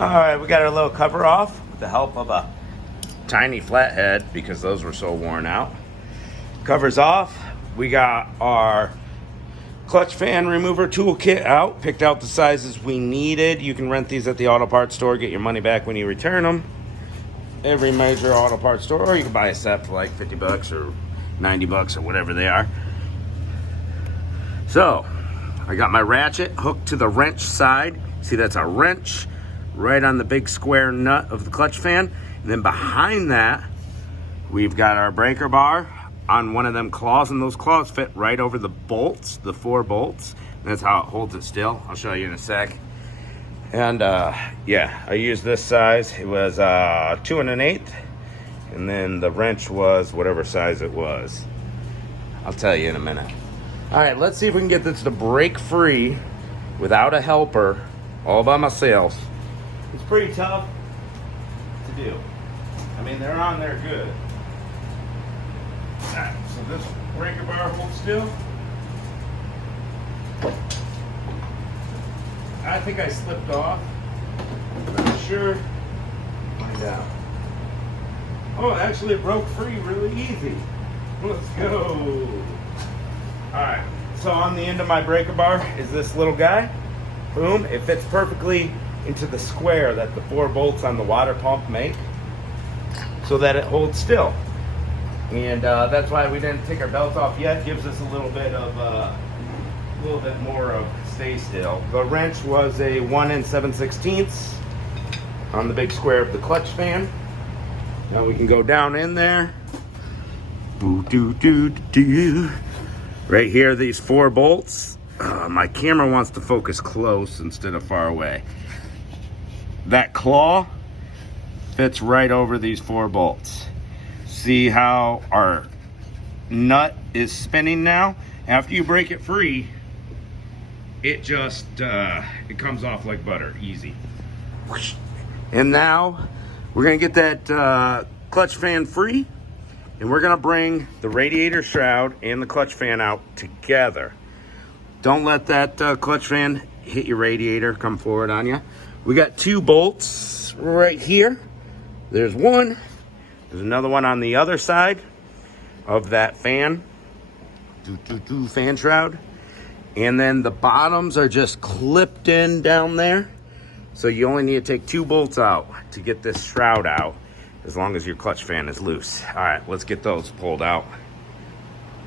All right, we got our little cover off with the help of a tiny flathead because those were so worn out. Cover's off. We got our clutch fan remover toolkit out, picked out the sizes we needed. You can rent these at the auto parts store, get your money back when you return them. Every major auto parts store, or you can buy a set for like 50 bucks or 90 bucks or whatever they are. So, I got my ratchet hooked to the wrench side. See, that's a wrench right on the big square nut of the clutch fan. And then behind that, we've got our breaker bar on one of them claws, and those claws fit right over the bolts, the 4 bolts. That's how it holds it still. I'll show you in a sec. And yeah, I used this size. It was 2 1/8, and then the wrench was whatever size it was. I'll tell you in a minute. All right, let's see if we can get this to break free without a helper, all by myself. It's pretty tough to do. I mean, they're on there good. All right, so this breaker bar holds still. I think I slipped off. I'm not sure. Find out. Oh, actually it broke free really easy. Let's go. All right, so on the end of my breaker bar is this little guy. Boom, it fits perfectly into the square that the 4 bolts on the water pump make so that it holds still. And that's why we didn't take our belt off yet. Gives us a little bit more of stay still. The wrench was a 1 7/16 on the big square of the clutch fan. Now we can go down in there. Boo doo doo doo. Right here, these 4 bolts. My camera wants to focus close instead of far away. That claw fits right over these 4 bolts. See how our nut is spinning now? After you break it free, it just it comes off like butter, easy. And now we're gonna get that clutch fan free, and we're gonna bring the radiator shroud and the clutch fan out together. Don't let that clutch fan hit your radiator, come forward on you. We got 2 bolts right here. There's one. There's another one on the other side of that fan. Fan shroud. And then the bottoms are just clipped in down there. So you only need to take 2 bolts out to get this shroud out, as long as your clutch fan is loose. All right, let's get those pulled out.